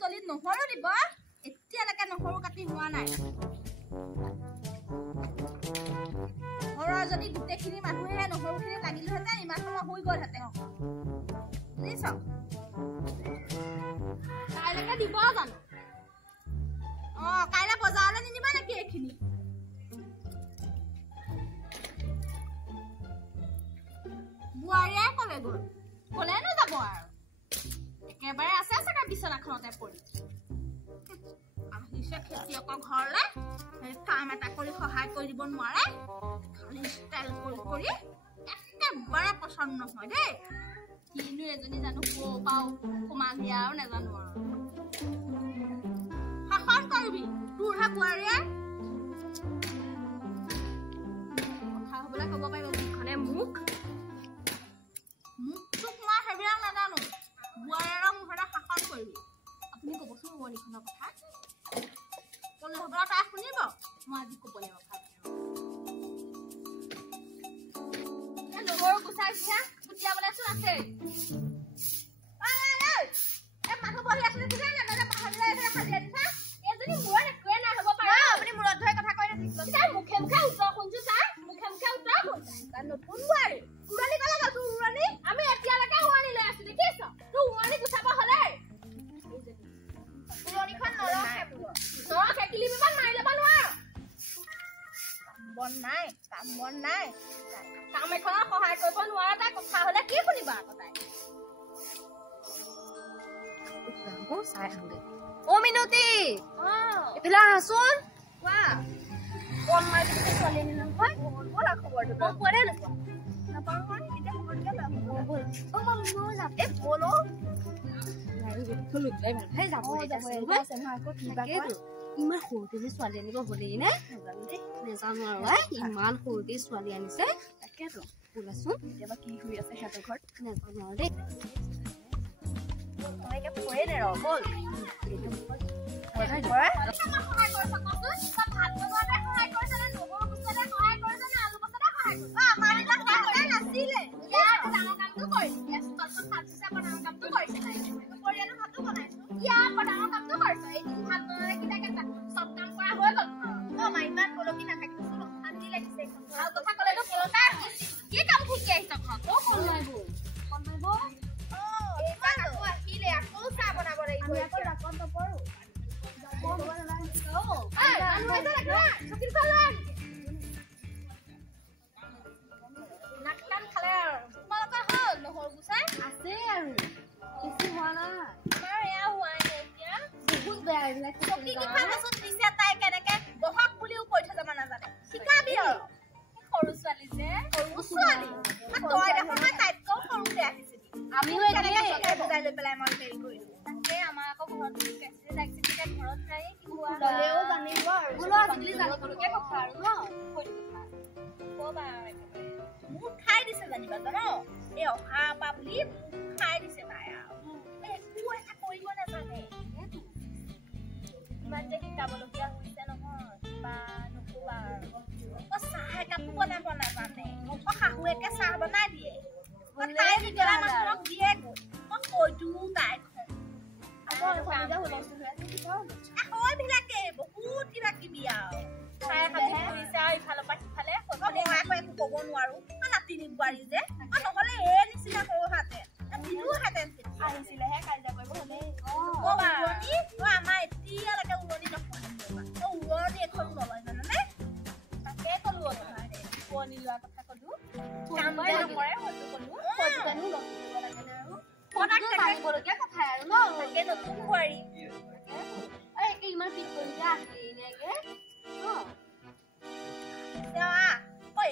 বুটলিত নহৰু দিব এতিয়ালৈকে নহৰু কাটি হোৱা নাই ঘৰৰ যদি গোটেইখিনি মানুহে নহৰুখিনি লাগিলোহেঁতেন ইমান সময় হৈ গ'লহেঁতেন বুজিছ কাইলৈকে দিব জানো কাইলৈ বজাৰলৈ নিনিবা নেকি এইখিনি বোৱাৰীয়ে ক'লে গ'ল ক'লেনো যাব আৰু একেবাৰে আছে চাগে বিচনাখনতে পৰি আহিছে খেতিয়কৰ ঘৰলৈ কাম এটা কৰি সহায় কৰি দিব নোৱাৰে খালি ষ্টাইল কৰি একেবাৰে পচন্দ নহয় দেই কিনো এজনী জানো পাও সোমাল দিয়া আৰু নাজানো আৰু শাসন কৰিবি তোৰহে বোৱাৰীয়ে কথা হবলৈ ক'ব পাৰিব মুখখনে মুখ তোক মই সেইবিলাক নাজানো বোৱাৰীৰ মুখতে শাসন কৰিবি আপুনি ক'বচোন বোৱাৰীখনৰ কথা ক'লে হ'ব তাই শুনিব মই আজি ক'ব লাগিব নহৰু গুচাইছা গুটিয়াবলৈচোন আছে মানুহ বহি আছিলে এজনী মূৰত একোৱে নাই হ'ব পাৰে আপুনি মূৰত ধৰি কথা কৈ মুখে মুখে উত্তৰ শুনছো ছাৰ মুখে মুখে উত্তৰ শুন নতুন বোৱাৰী উৰণি ক'লে গৈছো উৰণি আমি এতিয়ালৈকে উৰণি লৈ আছো দেখিছ তোৰ উৰণি গুচাব হ'লে উৰণিখন নৰখে কিলিপিমান মাৰি ল'ব নোৱাৰ কাম বন নাই কাম এখনত সহায় কৰিব নোৱাৰা তাই কথা হ'লে কি শুনিবা আকৌ তাই চাই আহোঁগে অ মিনতি এইফালে আহচোন কোৱা কল মাৰি দিছে ছোৱালীজনী নহয় ব'ল খবৰটো মই পোৱাই নাপাওঁ নহয় এতিয়া খবৰটো ব'ল মই যাম ব'ল ইমান সৰুতে ছোৱালী আনিব হ'লেই নে নেজানো আৰু ইমান সৰুতে ছোৱালী আনিছে তাকেতো ওলাচোন কেতিয়াবা কি হৈ আছে সিহঁতৰ ঘৰত নেজানো আৰু দেই খাই দিছে জানিবা জানো এই অহা পা বুলি খাই দিছে তাই আৰু একো এটা কৰিব নাজানে ইমান যে শিকাবলগীয়া হৈছে নহয় বা নকবা চাহ একাপো বনাব নাজানে শাহুৱেকে চাহ বনাই দিয়ে তাই নিগলা মানুহক দিয়ে মই কৈ দিওঁ তাইক বিলাকে বহুত কিবা কিবি আৰু চাই খালি কৰিছে আৰু ইফালৰ পৰা সিফালে একো ক'ব নোৱাৰো নাতিনি বোৱাৰী যে নহ'লে এই নিচিনা সৰুহাতে আহিছিলেহে কাজিয়া কৰিব হ'লে আমাৰ এতিয়ালৈকে উৰণি নহয় উৰণি এখন নলয় জানানে তাকে ক'লো উৰণি লোৱা কথা ক'লো কাম নকৰে হয়তো ক'লো জানিবলগীয়া কথা আৰু ন তাকে নতুন বোৱাৰী ইমান পিক কৰিলে আহিলেগে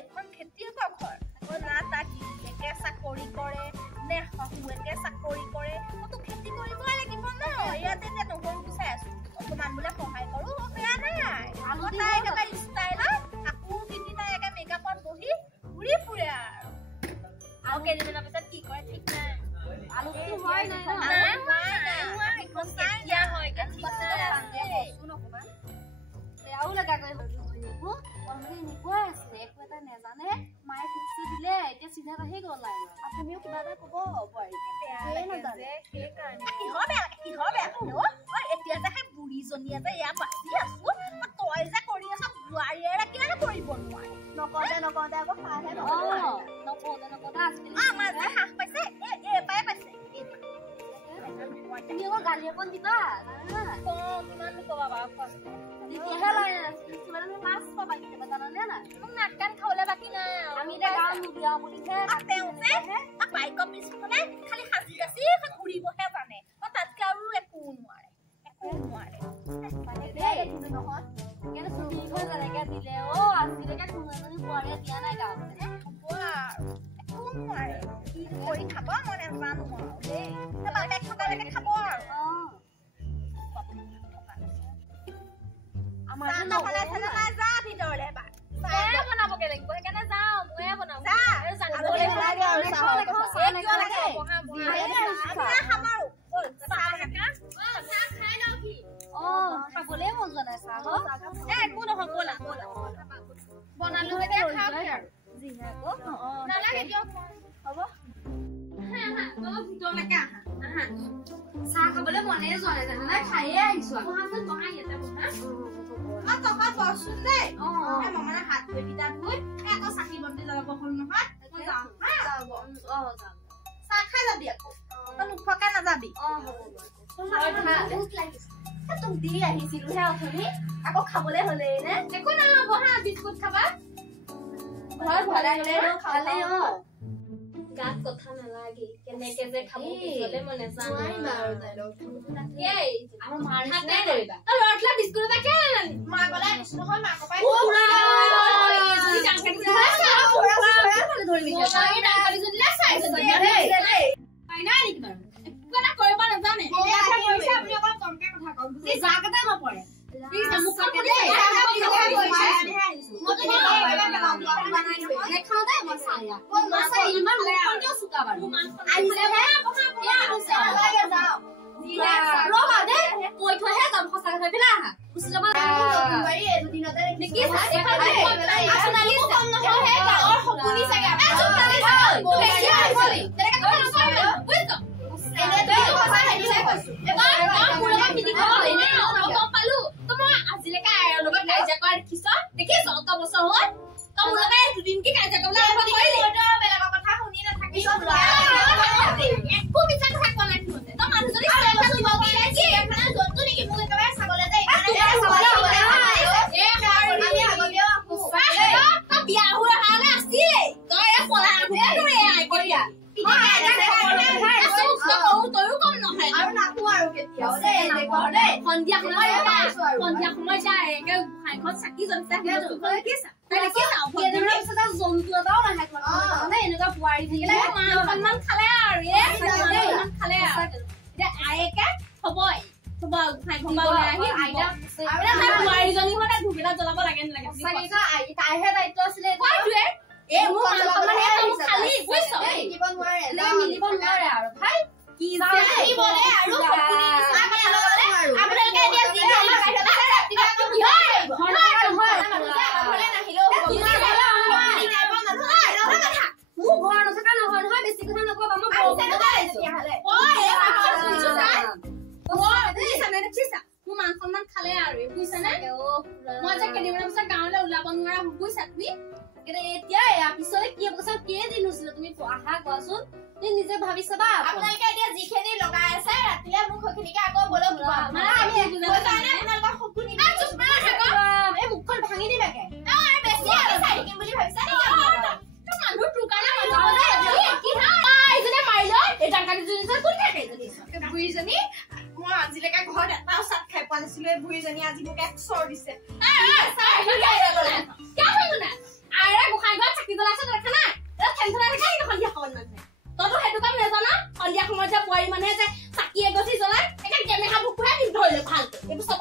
এখন খেতিয়কৰ ঘৰ না তাক গিৰিয়েকে চাকৰি কৰে নে শাহুৱেকে চাকৰি কৰে মইতো খেতি কৰিবই লাগিব ন ইয়াতে যে নহৰু গুচাই আছো অকণমান বোলে সহায় কৰো বেয়া নাই তাই একেবাৰে ষ্টাইলত কাপোৰ পিন্ধি তাই একে মেকআপত বহি ঘূৰি ফুৰে আৰু কেইদিনমানৰ পিছত কি কৰে ঠিক নাই আলুটো হয় নাই বেয়াও লগা গৈ নেজানে মায়ে ফিক্সটো দিলে এতিয়া চিধা আহি গ'ল আপুনিও কিবা এটা ক'ব বোৱাৰী শুনিয়ে যে ইয়াত বাজি আছো তই যে কৰি আছ বোৱাৰীয়ে কিয় কৰিব নোৱাৰে নকওঁতে আকৌ খাহে নকওঁতে আমাৰ যে হাঁহ পাইছে পাই পাইছে তুমি আকৌ গালি অকণ দিবা কিমান কবা বাৰু তেতিয়াহে লাগে মাছ পাবা কেতিয়াবা জানানে নাই মোক নাক কান খাবলৈ বাকী নাই আমি এতিয়া গাঁও নুবিয়া বুলিহে তেওঁ যে বাইকৰ পিছফালে খালি সাজি কাচি ঘূৰিবহে জানে তাতকে আৰু একো নোৱাৰে নহয় কেনে চুৰি হৈ যেনেকে দিলে আজিলৈকে কোনোজনী বোৱাৰীয়ে দিয়া নাই গাঁৱত একো নোৱাৰে কি কৰি খাব মই নাজানো আৰু দেই বাপেক থকালৈকে খাব আৰু আমাৰ নহ'লে যা ভিতৰলে এবাৰ চাহে বনাবগে লাগিব সেইকাৰণে যাওঁ ময়ে বনাম খাবলে মন যোৱা নাই চাহ একো নহয় ব'লা বনালো এতিয়া খাম আৰু নালাগে দিয়ক হ'ব ভিতৰলৈকে আহা চাহ খাবলে মনে যোৱা নাই জানা খায়ে আহিছো বহাচোন বহাই ইয়াতে বহা টকা বৰচোন দেই মামানে হাত ধুই পিঠা ধুই আকৌ চাকি বন্তি জ্বলাব হ'ল নহয় যাওঁ চাহ খাই যাবি আকৌ তই নোখোৱাকে নাযাবি তোক দি আহিছিলোহে অথনি আকৌ খাবলে হলেই নে একো নহয় বহা বিস্কুট খাবা ঘৰত ভৰাই খালে গাত কথা নালাগে কেনেকে যে খাব পিছলে মই নেজানো আমাৰ মাৰ হাতে কৰিবা তই লটলা বিস্কুট এটা কেনে নানি মা গলে নহয় মা কপাই পুৰা এই জাংকাটি ধৰিবি মই ডাঙৰি জনিলা চাইছে দেই পাই নাই নেকি বাৰু কোনা কৰিব নাজানে কৈছে আপুনি অকল কমকে কথা কওক এই জাগাতে নপৰে প্লিজ মোক কাটে দে মই তো নেখাও দে মই চাইয়া মাছা ইমান মুখটো সুকা বাৰু আহিছে হে লাগে যাও ৰবা দে কৈ থহে যাম সঁচা কথা পেলা আহা গুচি যাব বাৰী এই দুদিনতে দেখি এফালে আসনালি কম নহয় হে গাঁৱৰ সপুনি চাগে চুপ লাগি বেছি হৈ তেনেকা কথা নকৰিবা বুজিছ এনে তই কথা হেৰিছে কৈছো এবাৰ গাঁৱৰ পুৰবা মিটিং হ'ব এনে গম পালো তোমাৰ আজিলৈকে আয়ৰ লগত কাজিয়া কৰা দেখিছ অত বছৰ হ'ল তই মোৰ লগত দুদিন কি কাজিয়া কৰিবলৈ আৰম্ভ কৰিলি বেলেগৰ কথা শুনি নাথাকিছ একো বিচাৰ কথা কোৱা নাই তই মানুহজনী জন্তু নেকি মোক একেবাৰে ছাগলে দে বিয়া হৈ অহালে আছিলেই তই পলা কৰিয়া তয়ো কম নহয় আৰু নাকো আৰু কেতিয়াও সন্ধিয়া সময় যায় একে ভাইখন চাকি জ্বলিছে জন্তু এটাও নাহে এনেকুৱা বোৱাৰী থাকিলে মান খালে আৰু এতিয়া আয়েকে হবই বোৱাৰীজনী মানে ধূপ এটা জ্বলাব লাগে নালাগে তাইহে দায়িত্ব আছিলে মিলিব নোৱাৰে আৰু ভাই কি মাংসমান খালে আৰু বুজিছা নে মই যে কেইদিনমানৰ পিছত গাঁৱলৈ ওলাব নোৱাৰা বুজিছা তুমি এতিয়া পিছলে কি অৱস্থা কেইদিন হৈছিলে তুমি আহা কোৱাচোন তুমি নিজে ভাবি চাবা আপোনালোকে এতিয়া যিখিনি লগাই আছে ৰাতিলে মোক সেইখিনিকে আকৌ বলক এই মুখখন ভাঙি দিবাকে বেছি চাই থাকিম বুলি ভাবিছা মানুহ টুকাৰা বুঢ়ীজনী মই আজিলৈকে ঘৰত এটাও চাট খাই পোৱা নাছিলো এই বুঢ়ীজনী আজি মোক এক চৰ দিছে তইতো সেইটো কাম নাজানা সন্ধিয়া সময়ত যে বোৱাৰী মানুহে যে চাকি এগছি জ্বলাই ধৰিলে ভালকে এইবোৰ চব